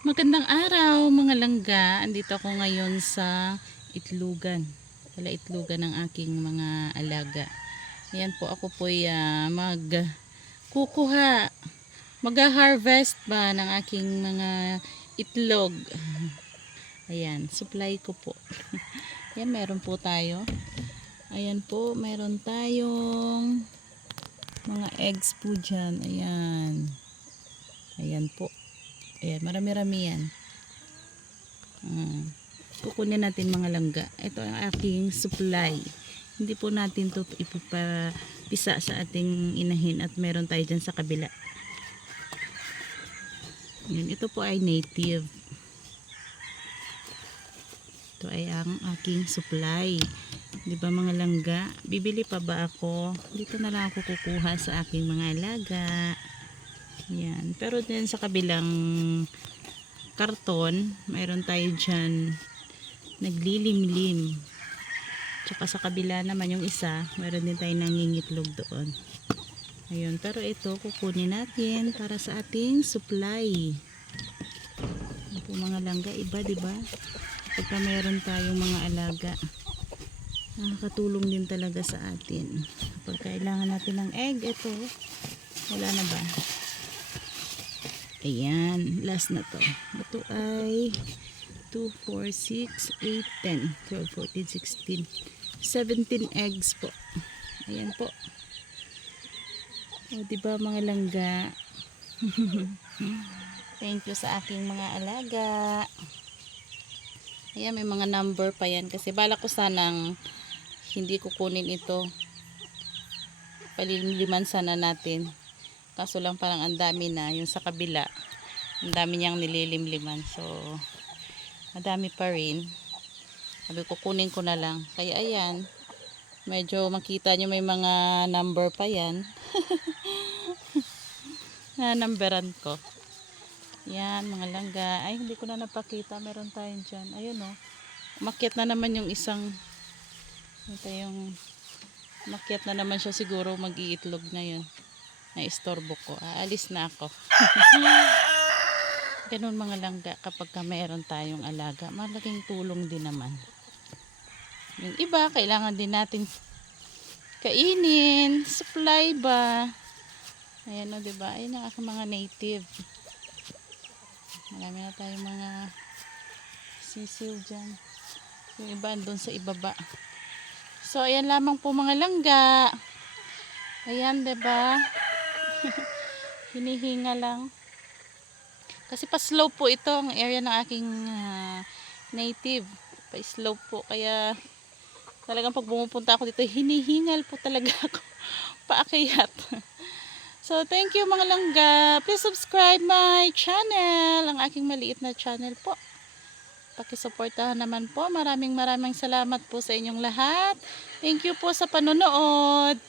Magandang araw mga langga. Andito ako ngayon sa itlugan. Itlugan ng aking mga alaga. Ayan po, ako po magkukuha, mag-harvest ba ng aking mga itlog. Ayan, supply ko po. Ayan, meron po tayo. Ayan po, meron tayong mga eggs po dyan. Ayan. Ayan po. Ayan, marami-rami yan. Kukunin natin mga langga. Ito ang aking supply. Hindi po natin to ipapisa sa ating inahin at meron tayo dyan sa kabila. Ayan, ito po ay native. Ito ay ang aking supply. Di ba mga langga? Bibili pa ba ako? Dito na lang ako kukuha sa aking mga alaga. Ayan. Pero din sa kabilang karton, mayroon tayo dyan naglilimlim. Tsaka sa kabila naman yung isa, mayroon din tayo nangingitlog doon. Ayun. Pero ito, kukunin natin para sa ating supply. Ito po mga langga, iba diba? Kapag mayroon tayong mga alaga, nakakatulong din talaga sa atin. Kapag kailangan natin ng egg, ito, wala na ba? Ayan, last na to. Ito ay 2, 4, 6, 8, 10, 12, 14, 16, 17 eggs po. Ayan po. O, diba mga langga? Thank you sa aking mga alaga. Ayan, may mga number pa yan. Kasi bala ko sanang hindi kukunin ito. Paliliman sana natin. Kaso lang parang ang dami na. Yung sa kabila, ang dami niyang nililimliman. So, madami pa rin. Sabi ko, kunin ko na lang. Kaya ayan, medyo makita nyo may mga number pa yan. Na numberan ko. Yan, mga langga. Ay, hindi ko na napakita. Meron tayong dyan. Ayun o. Umakyat na naman yung isang. Ito yung umakyat na naman siya, siguro mag-iitlog na yun. Na-istorbo ko. Aalis na ako. Ganun mga langga, kapag meron tayong alaga, malaking tulong din naman. Yung iba, kailangan din natin kainin, supply ba. Ayan o, diba? Ayan ang aking mga native. Marami na tayong mga sisiw dyan. Yung iba andun sa ibaba. So, ayan lamang po mga langga. Ayan, diba? Hinihinga lang. Kasi pa-slow po ito ang area ng aking native. Pa-slow po. Kaya talagang pag bumupunta ako dito, hinihingal po talaga ako. Paakyat. So, thank you mga langga. Please subscribe my channel. Ang aking maliit na channel po. Pakisuportahan naman po. Maraming salamat po sa inyong lahat. Thank you po sa panonood.